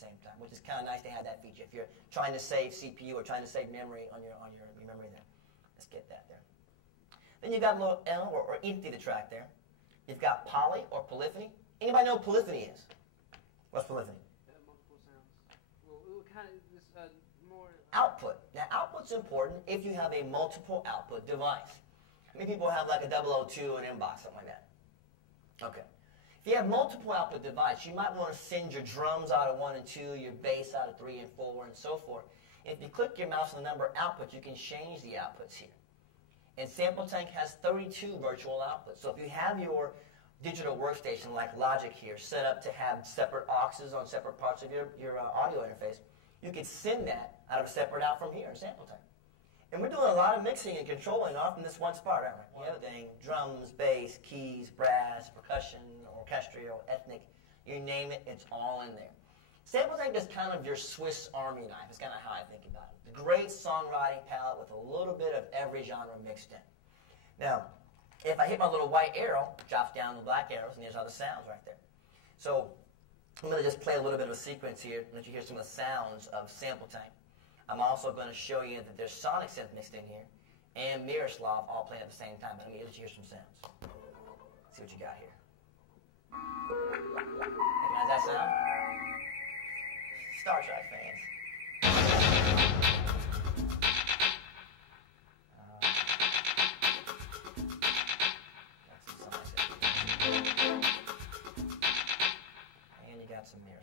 same time, which is kind of nice to have that feature if you're trying to save CPU or trying to save memory on your memory there. Let's get that there. Then you've got a little L or empty the track there. You've got poly or polyphony. Anybody know what polyphony is? What's polyphony? Multiple sounds. Well, kind of this more. Output. Now, output's important if you have a multiple output device. How many people have like a 002 and inbox, something like that? Okay. If you have multiple output device, you might want to send your drums out of 1 and 2, your bass out of 3 and 4, and so forth. If you click your mouse on the number output, you can change the outputs here. And Sample Tank has 32 virtual outputs. So if you have your digital workstation like Logic here set up to have separate auxes on separate parts of your audio interface, you can send that out of a separate out from here in Sample Tank. And we're doing a lot of mixing and controlling off in this one spot, aren't we? Everything, drums, bass, keys, brass, percussion, orchestral, ethnic, you name it, it's all in there. Sample Tank is kind of your Swiss Army knife. It's kind of how I think about it. The great songwriting palette with a little bit of every genre mixed in. Now, if I hit my little white arrow, it drops down the black arrows, and there's other sounds right there. So I'm going to just play a little bit of a sequence here, and let you hear some of the sounds of Sample Tank. I'm also going to show you that there's sonic synth mixed in here and Miroslav all playing at the same time. But let me let you hear some sounds. See what you got here. Recognize that sound? Star Trek fans. Got some sonic synth. And you got some Miroslav.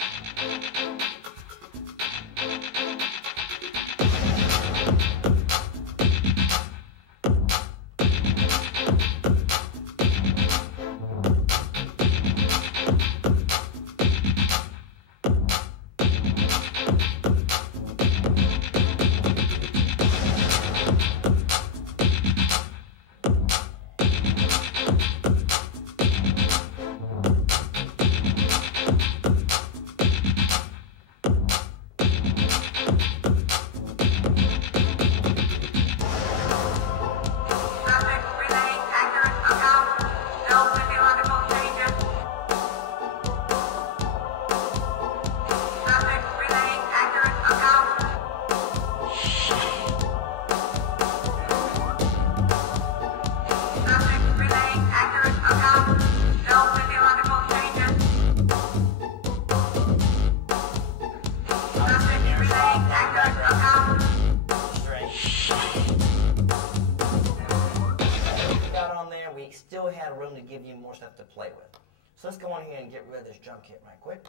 Still had room to give you more stuff to play with. So let's go on here and get rid of this drum kit right quick.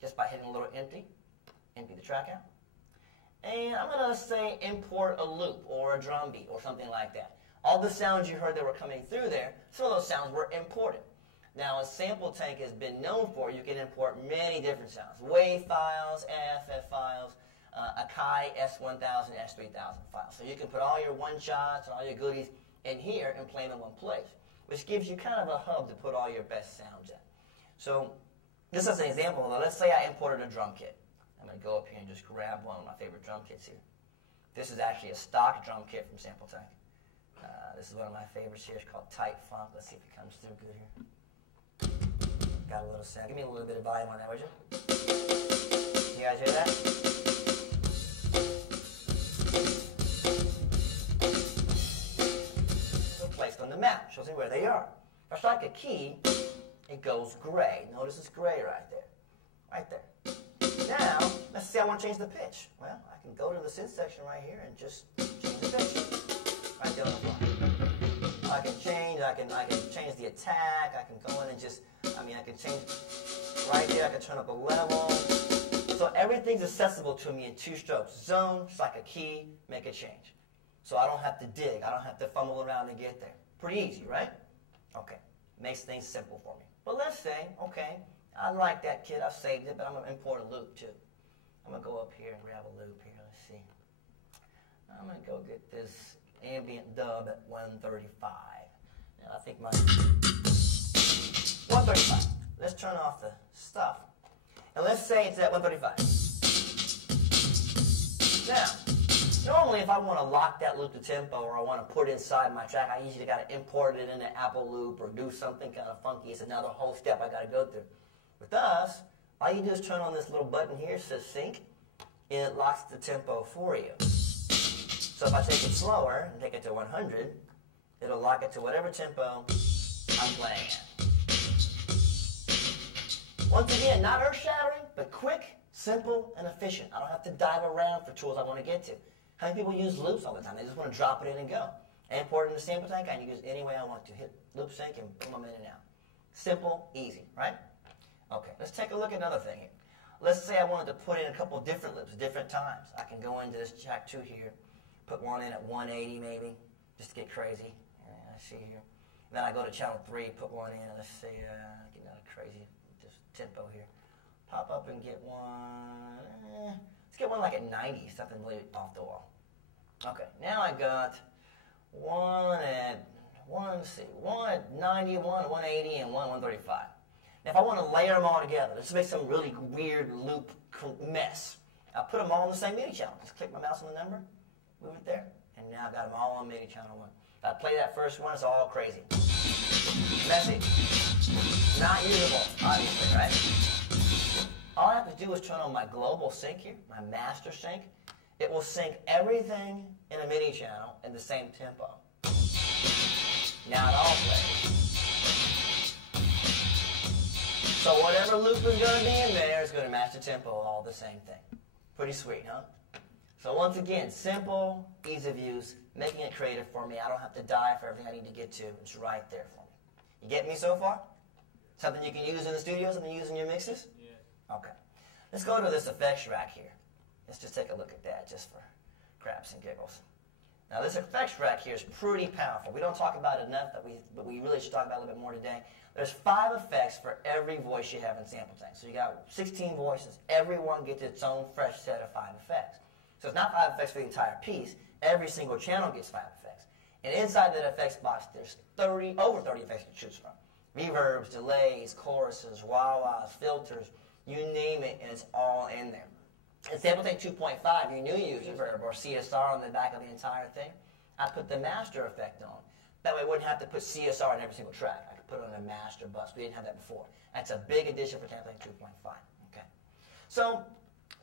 Just by hitting a little empty the track out. And I'm going to say import a loop or a drum beat or something like that. All the sounds you heard that were coming through there, some of those sounds were imported. Now, a Sample Tank has been known for, you can import many different sounds. WAV files, AFF files, Akai S1000, S3000 files. So you can put all your one-shots and all your goodies in here and play them in one place, which gives you kind of a hub to put all your best sounds in. So this is an example. Now, let's say I imported a drum kit. I'm going to go up here and just grab one of my favorite drum kits here. This is actually a stock drum kit from Sample Tank. This is one of my favorites here. It's called Tight Funk. Let's see if it comes through good here. Got a little sound. Give me a little bit of volume on that, would you? You guys hear that? Placed on the map, shows me where they are. If I strike a key, it goes gray. Notice it's gray right there. Right there. Now, let's say I want to change the pitch. Well, I can go to the synth section right here and just change the pitch. Right there on the fly. I can change the attack, I can go in and I can change right there, I can turn up a level. So everything's accessible to me in 2 strokes. Zone, strike a key, make a change. So I don't have to dig. I don't have to fumble around to get there. Pretty easy, right? Okay. Makes things simple for me. But let's say, okay, I like that kit. I've saved it, but I'm going to import a loop too. I'm going to go up here and grab a loop here. Let's see. I'm going to go get this ambient dub at 135. Now, I think my 135. Let's turn off the stuff. And let's say it's at 135. Now, normally if I want to lock that loop to tempo or I want to put it inside my track, I usually got to import it in an Apple loop or do something kind of funky. It's another whole step I got to go through. With us, All you do is turn on this little button here, it says sync, and it locks the tempo for you. So if I take it slower and take it to 100, it'll lock it to whatever tempo I'm playing at. Once again, not earth-shattering, but quick, simple, and efficient. I don't have to dive around for tools I want to get to. How many people use loops all the time? They just want to drop it in and go. I import it in the sample tank. I can use it any way I want to. Hit loop sync and boom, I'm in and out. Simple, easy, right? Okay, let's take a look at another thing here. Let's say I wanted to put in a couple different loops, different times. I can go into this track 2 here, put one in at 180 maybe, just to get crazy. Let's see here. And then I go to channel 3, put one in, and let's see, get another crazy just tempo here. Pop up and get one, let's get one like at 90, something really off the wall. Okay, now I got one at 90, one at 180, and one at 135. Now if I want to layer them all together, let's make some really weird loop mess. I'll put them all in the same MIDI channel. Just click my mouse on the number, move it there, and now I've got them all on MIDI channel 1. If I play that first one, it's all crazy. Messy. Not usable, obviously, right? All I have to do is turn on my global sync here, my master sync. It will sync everything in a MIDI channel in the same tempo. Now it all plays. So whatever loop is going to be in there is going to match the tempo, all the same thing. Pretty sweet, huh? So once again, simple, ease of use, making it creative for me. I don't have to dive for everything I need to get to. It's right there for me. You get me so far? Something you can use in the studio, something you use in your mixes? Yeah. Okay. Let's go to this effects rack here. Let's just take a look at that just for grabs and giggles. Now this effects rack here is pretty powerful. We don't talk about it enough, but we really should talk about it a little bit more today. There's 5 effects for every voice you have in Sample Tank. So you got 16 voices. Every one gets its own fresh set of 5 effects. So it's not 5 effects for the entire piece. Every single channel gets 5 effects. And inside that effects box, there's over 30 effects to choose from. Reverbs, delays, choruses, wah-wahs, filters, you name it, and it's all in there. In Sample Tank 2.5, you knew you used reverb or CSR on the back of the entire thing. I put the master effect on. That way I wouldn't have to put CSR on every single track. I could put it on a master bus. We didn't have that before. That's a big addition for Sample Tank 2.5. Okay. So,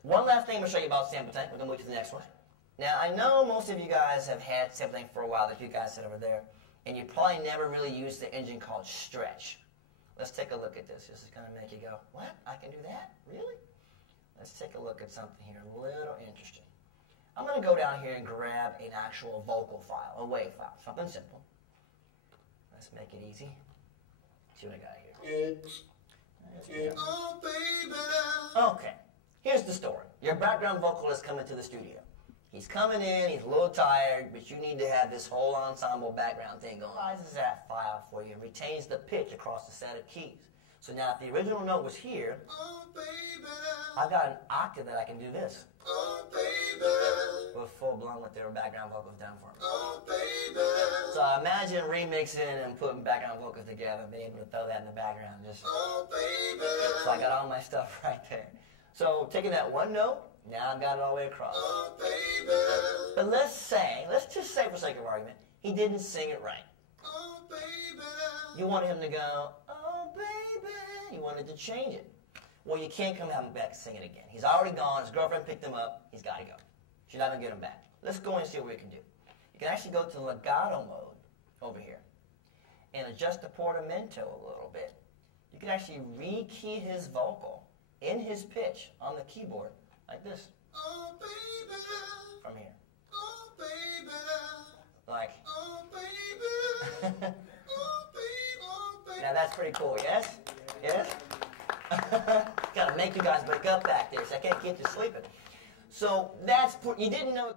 one last thing I'm going to show you about Sample Tank. We're going to move to the next one. Now, I know most of you guys have had Sample Tank for a while, like you guys said over there, and you probably never really used the engine called Stretch. Let's take a look at this. This is going to make you go, what? I can do that? Really? Let's take a look at something here a little interesting. I'm going to go down here and grab an actual vocal file, a WAV file, something simple. Let's make it easy. See what I got here. Oh, baby. Okay, here's the story. Your background vocalist coming to the studio. He's coming in, he's a little tired, but you need to have this whole ensemble background thing going. Analyzes that file for you and retains the pitch across the set of keys. So now if the original note was here, oh, baby, I've got an octave that I can do this. Oh, baby. With full-blown with their background vocals down for me. Oh, baby. So imagine remixing and putting background vocals together and being able to throw that in the background. Just, oh, baby. So I got all my stuff right there. So taking that one note, now I've got it all the way across. Oh, baby. But let's just say for sake of argument, he didn't sing it right. Oh, baby. You want him to go, oh, baby. You wanted to change it. Well, you can't come back and sing it again. He's already gone. His girlfriend picked him up. He's got to go. She's not going to get him back. Let's go and see what we can do. You can actually go to legato mode over here and adjust the portamento a little bit. You can actually re-key his vocal in his pitch on the keyboard like this. Oh, baby. From here. Oh, baby. Like. Oh, baby. Oh, baby. Oh, baby. Now that's pretty cool, yes? Yes? Gotta make you guys wake up back there, so I can't get you sleeping. So that's, you didn't know.